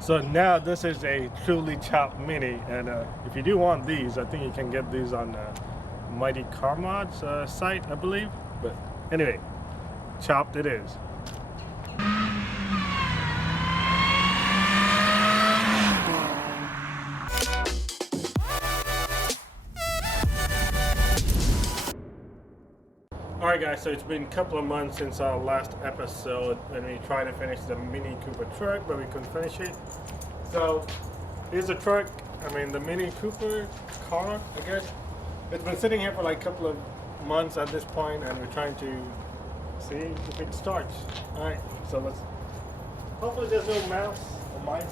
So now this is a truly chopped Mini, and if you do want these, I think you can get these on Mighty Car Mods site, I believe. But anyway, chopped it is. Alright guys, so it's been a couple of months since our last episode when we tried to finish the Mini Cooper truck, but we couldn't finish it. So here's the truck, the Mini Cooper car, I guess. It's been sitting here for like a couple of months at this point, and we're trying to see if it starts. Alright, so let's, hopefully there's no mouse or mice.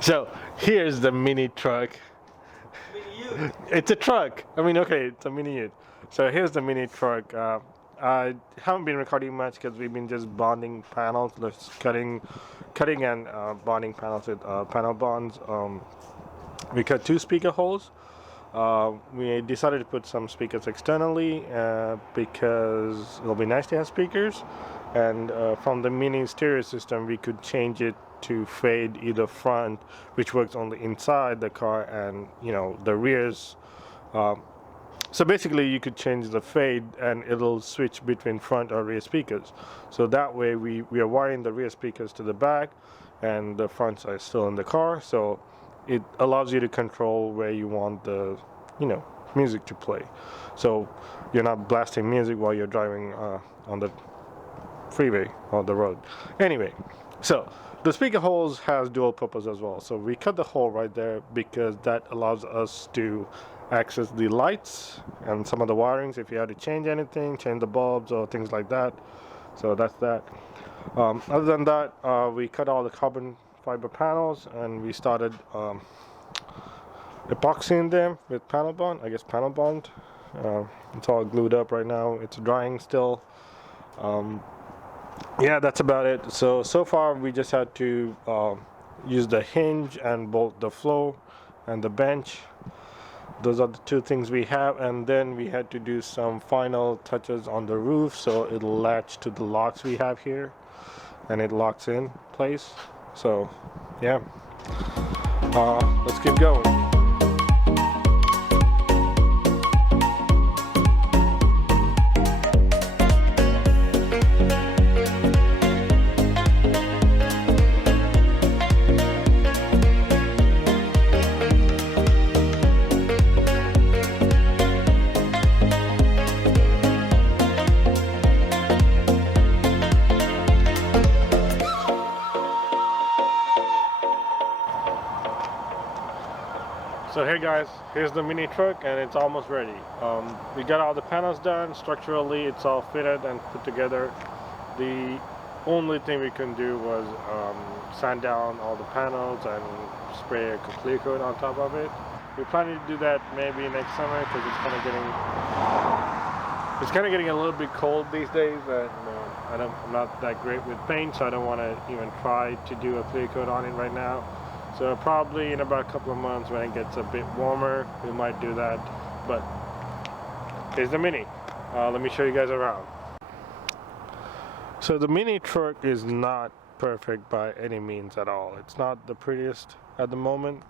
So here's the mini truck. It's a truck. Okay, it's a mini ute. So here's the mini truck. I haven't been recording much because we've been just bonding panels, just cutting and bonding panels with panel bonds. We cut 2 speaker holes. We decided to put some speakers externally because it'll be nice to have speakers. And from the mini stereo system, we could change it to fade either front, which works only inside the car, and the rears. So basically you could change the fade and it'll switch between front or rear speakers. So that way we are wiring the rear speakers to the back and the fronts are still in the car. So it allows you to control where you want the music to play. So you're not blasting music while you're driving on the freeway or the road. Anyway, so the speaker holes has dual purpose as well. So we cut the hole right there because that allows us to access the lights and some of the wirings if you had to change anything, change the bulbs or things like that. So that's that. Other than that, we cut all the carbon fiber panels and we started epoxying them with panel bond. Panel bond. It's all glued up right now. It's drying still. Yeah, that's about it. So far we just had to use the hinge and bolt the floor and the bench. Those are the 2 things we have, and then we had to do some final touches on the roof so it'll latch to the locks we have here and it locks in place. So yeah, let's keep going. So here guys, here's the mini truck and it's almost ready. We got all the panels done. Structurally it's all fitted and put together. The only thing we can do was sand down all the panels and spray a clear coat on top of it. We're planning to do that maybe next summer because it's kind of getting a little bit cold these days, and I'm not that great with paint, so I don't want to even try to do a clear coat on it right now. So probably in about a couple of months when it gets a bit warmer, we might do that. But here's the Mini. Let me show you guys around. So the Mini truck is not perfect by any means at all. It's not the prettiest at the moment,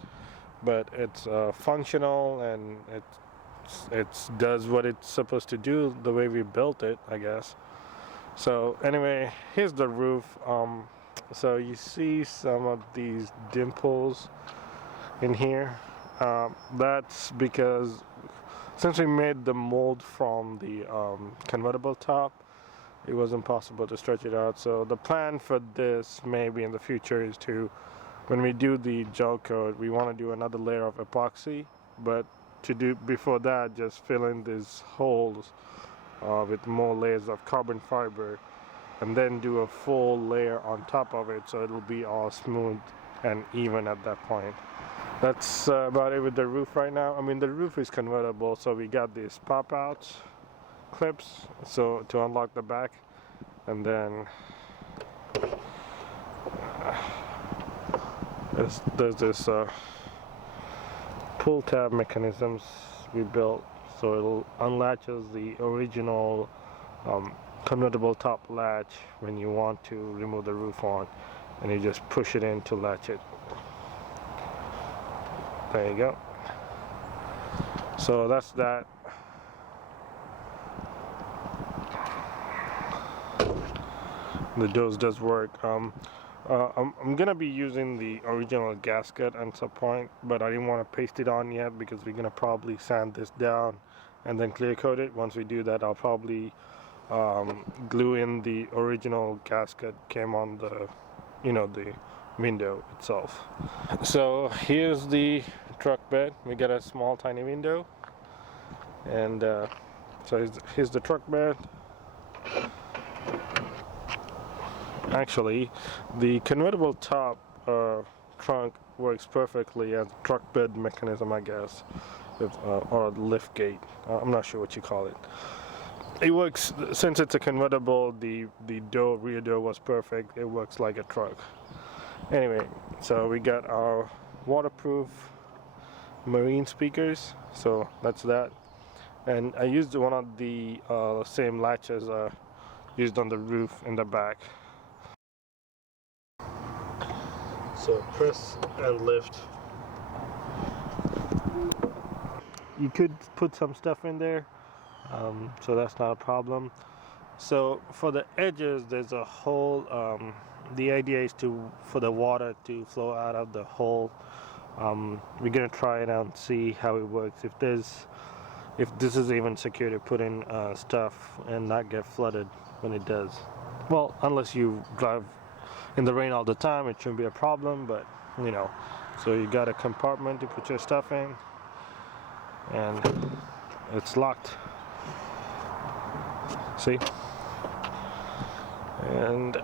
but it's functional and it does what it's supposed to do the way we built it, I guess. So anyway, here's the roof. So you see some of these dimples in here. That's because since we made the mold from the convertible top, it wasn't possible to stretch it out. So the plan for this maybe in the future is to, when we do the gel coat, we want to do another layer of epoxy, but to do before that, just fill in these holes with more layers of carbon fiber, and then do a full layer on top of it so it'll be all smooth and even at that point. That's about it with the roof right now. I mean, the roof is convertible, so we got these pop outs clips so to unlock the back, and then there's this pull tab mechanisms we built, so it'll unlatches the original convertible top latch when you want to remove the roof on, and you just push it in to latch it. There you go. So that's that. The doors does work. I'm gonna be using the original gasket at some point, but I didn't want to paste it on yet because we're gonna probably sand this down and then clear coat it. Once we do that, I'll probably glue in the original gasket came on the, the window itself. So here's the truck bed. We got a small tiny window, and so here's the truck bed. Actually, the convertible top trunk works perfectly as a truck bed mechanism, I guess, or lift gate. I'm not sure what you call it. It works, since it's a convertible, the rear door was perfect. It works like a truck. Anyway, so we got our waterproof marine speakers, so that's that. And I used one of the same latches used on the roof in the back. So press and lift. You could put some stuff in there, so that's not a problem. So for the edges, there's a hole. The idea is for the water to flow out of the hole. We're gonna try it out and see how it works. If this is even secure to put in stuff and not get flooded when it does. Well, unless you drive in the rain all the time, it shouldn't be a problem, but so you got a compartment to put your stuff in, and it's locked. See? And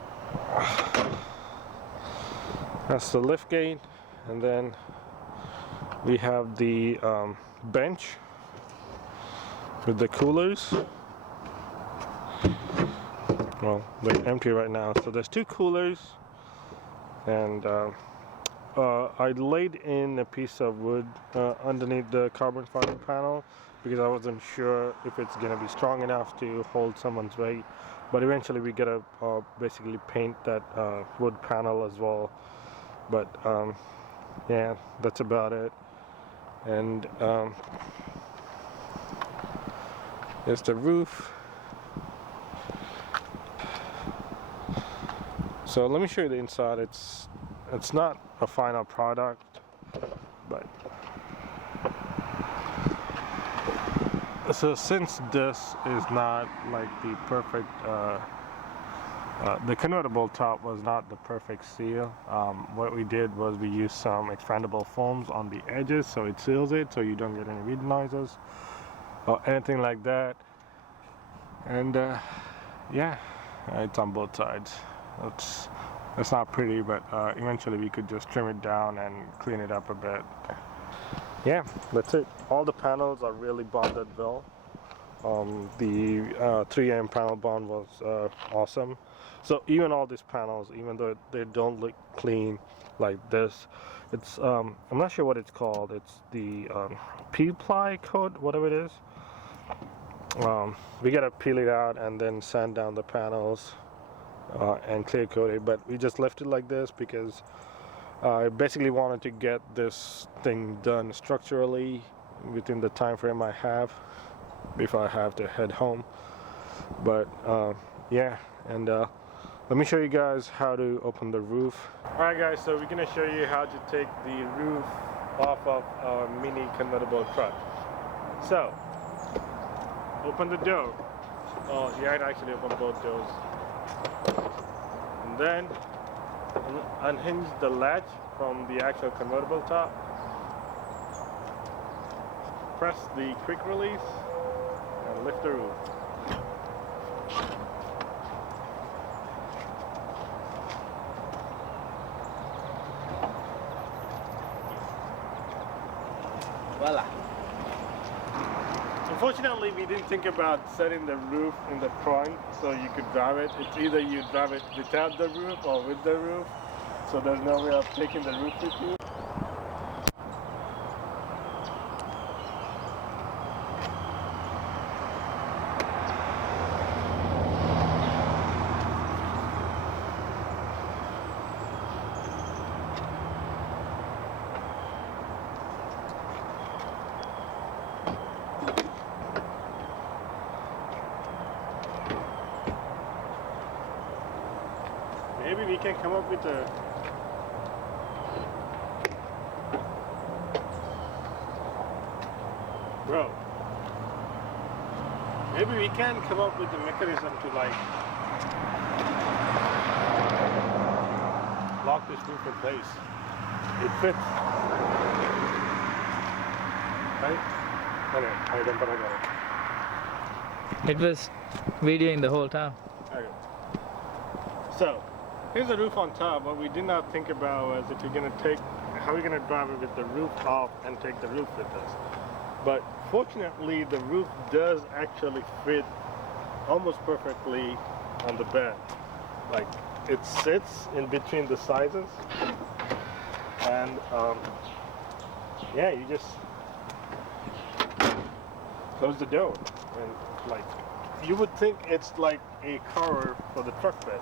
that's the lift gate, and then we have the bench with the coolers. Well, they're empty right now, so there's 2 coolers, and I laid in a piece of wood underneath the carbon fiber panel because I wasn't sure if it's gonna be strong enough to hold someone's weight, but eventually we gotta basically paint that wood panel as well. But yeah, that's about it. And there's the roof. So let me show you the inside. It's not a final product, but so since this is not like the perfect The convertible top was not the perfect seal. What we did was we used some expandable foams on the edges so it seals it so you don't get any wind noises or anything like that. And yeah, it's on both sides. It's not pretty, but eventually we could just trim it down and clean it up a bit. Yeah, that's it. All the panels are really bonded well. The 3M panel bond was awesome. So even all these panels, even though they don't look clean like this, it's I'm not sure what it's called. It's the P-ply coat, whatever it is. We gotta peel it out and then sand down the panels and clear coat it, but we just left it like this because I basically wanted to get this thing done structurally within the time frame I have before I have to head home. But yeah, and let me show you guys how to open the roof. Alright guys, so we're gonna show you how to take the roof off of our mini convertible truck. So open the door. Oh, you had to actually open both doors. And then unhinge the latch from the actual convertible top. Press the quick release and lift the roof. Voila. Unfortunately, we didn't think about setting the roof in the trunk so you could drive it. It's either you drive it without the roof or with the roof. So there's no way of taking the roof with you. Maybe we can come up with a maybe we can come up with a mechanism to like lock this roof in place. It fits. Right? Okay, I don't, but I got it. It was videoing the whole time. Okay. So here's the roof on top. What we did not think about was if you're gonna take, how are we gonna drive it with the roof off and take the roof with us. But fortunately, the roof does actually fit almost perfectly on the bed. Like it sits in between the sizes, and yeah, you just close the door, and like you would think it's like a cover for the truck bed.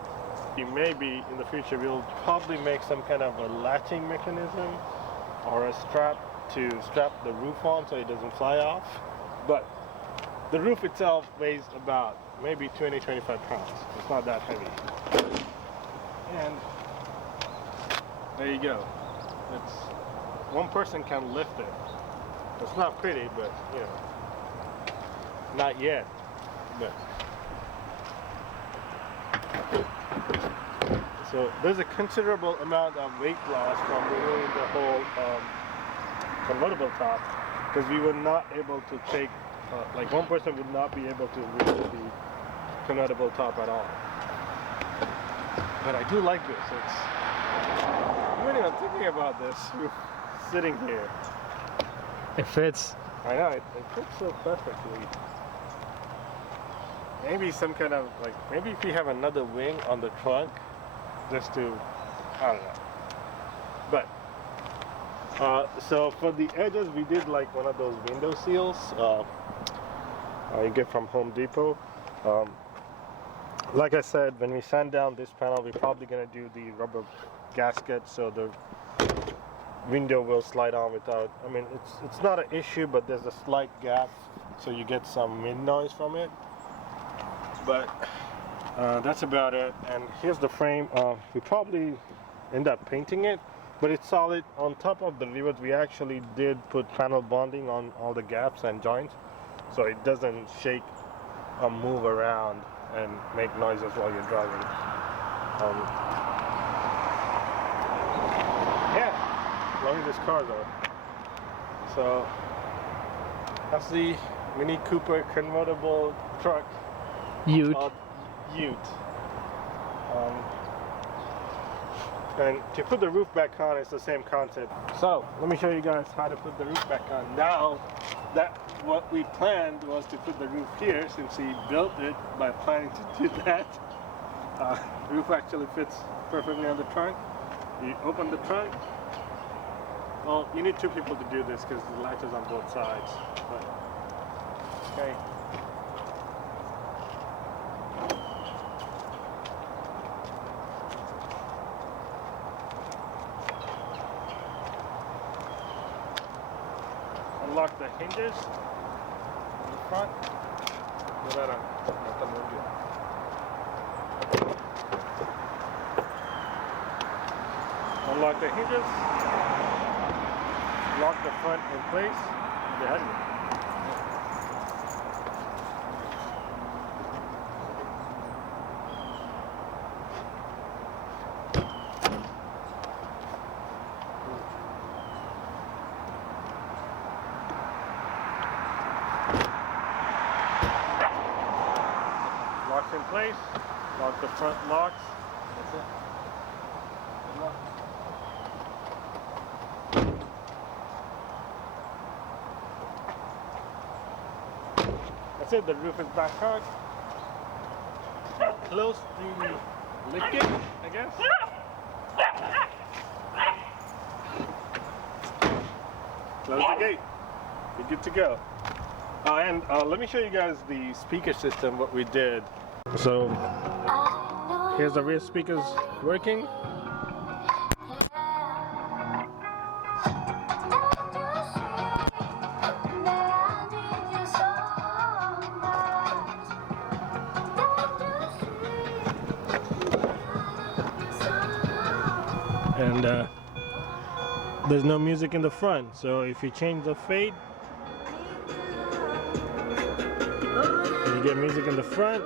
Maybe in the future we'll probably make some kind of a latching mechanism or a strap to strap the roof on so it doesn't fly off. But the roof itself weighs about maybe 20-25 pounds. It's not that heavy. And there you go. It's one person can lift it. It's not pretty, but you know, not yet. But so there's a considerable amount of weight loss from removing the whole convertible top, because we were not able to take, like one person would not be able to remove the convertible top at all. But I do like this. I'm not even thinking about this sitting here. It fits. I know, it fits so perfectly. Maybe some kind of, like, maybe if you have another wing on the trunk, just to, I don't know. But, so for the edges, we did like one of those window seals you get from Home Depot. Like I said, when we sand down this panel, we're probably going to do the rubber gasket so the window will slide on without, I mean, it's not an issue, but there's a slight gap, so you get some wind noise from it. But that's about it. And here's the frame. We probably end up painting it, but it's solid. On top of the rivets, we actually did put panel bonding on all the gaps and joints, so it doesn't shake or move around and make noises while you're driving. Yeah, love this car though. So that's the Mini Cooper convertible truck. Ute. Ute. And to put the roof back on, it's the same concept. So let me show you guys how to put the roof back on. Now that what we planned was to put the roof here, since we built it by planning to do that. The roof actually fits perfectly on the trunk. You open the trunk. Well, you need two people to do this because the latch is on both sides. But, okay. Unlock the hinges in the front. Unlock the hinges. Lock the front in place. Locks in place. Lock the front locks. That's it. That's it, the roof is back on. Close the lift gate, I guess. Close the gate. You're good to go. And let me show you guys the speaker system, what we did. So here's the rear speakers working. And there's no music in the front, so if you change the fade, and you get music in the front,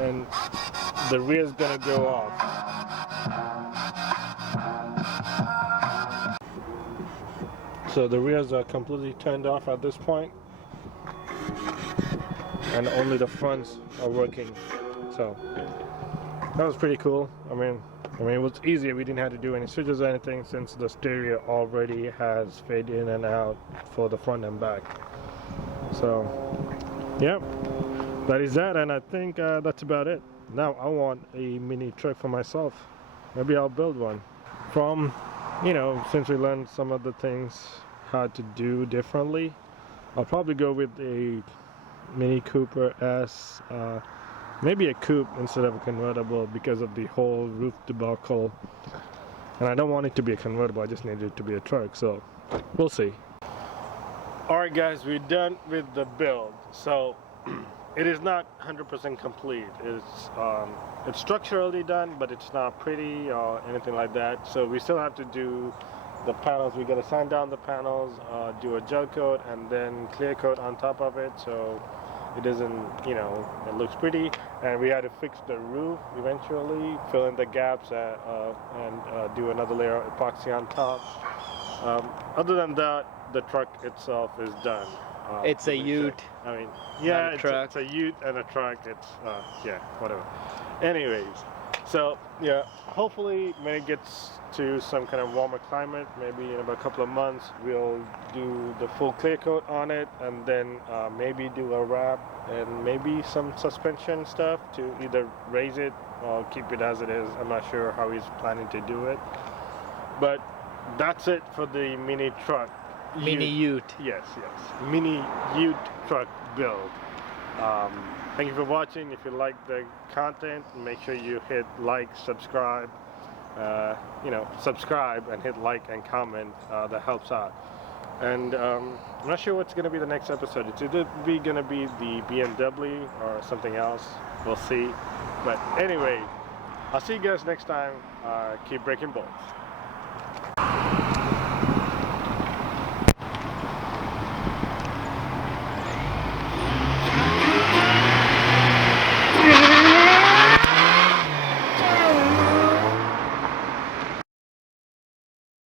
and the rear is gonna go off. So the rears are completely turned off at this point, and only the fronts are working. So that was pretty cool. I mean it was easier. We didn't have to do any switches or anything since the stereo already has fade in and out for the front and back. So yeah, that is that, and I think that's about it. Now I want a mini truck for myself. Maybe I'll build one from, since we learned some of the things how to do differently. I'll probably go with a Mini Cooper S, maybe a coupe instead of a convertible because of the whole roof debacle. And I don't want it to be a convertible, I just need it to be a truck, so we'll see. Alright guys, we're done with the build. So it is not 100% complete. It's structurally done, but it's not pretty or anything like that. So we still have to do the panels. We gotta sand down the panels, do a gel coat, and then clear coat on top of it, so it doesn't, it looks pretty. And we had to fix the roof eventually, fill in the gaps, and do another layer of epoxy on top. Other than that, the truck itself is done. It's a ute. I mean, yeah, it's a ute and a truck. It's yeah, whatever. Anyways, so yeah, hopefully when it gets to some kind of warmer climate, maybe in about a couple of months, we'll do the full clear coat on it, and then maybe do a wrap and maybe some suspension stuff to either raise it or keep it as it is. I'm not sure how he's planning to do it, but that's it for the mini truck. Mini ute. Yes, mini ute truck build. Thank you for watching. If you like the content, make sure you hit like, subscribe. Subscribe and hit like and comment. That helps out. And I'm not sure what's going to be the next episode. It's either going to be the BMW or something else. We'll see. But anyway, I'll see you guys next time. Keep breaking bolts.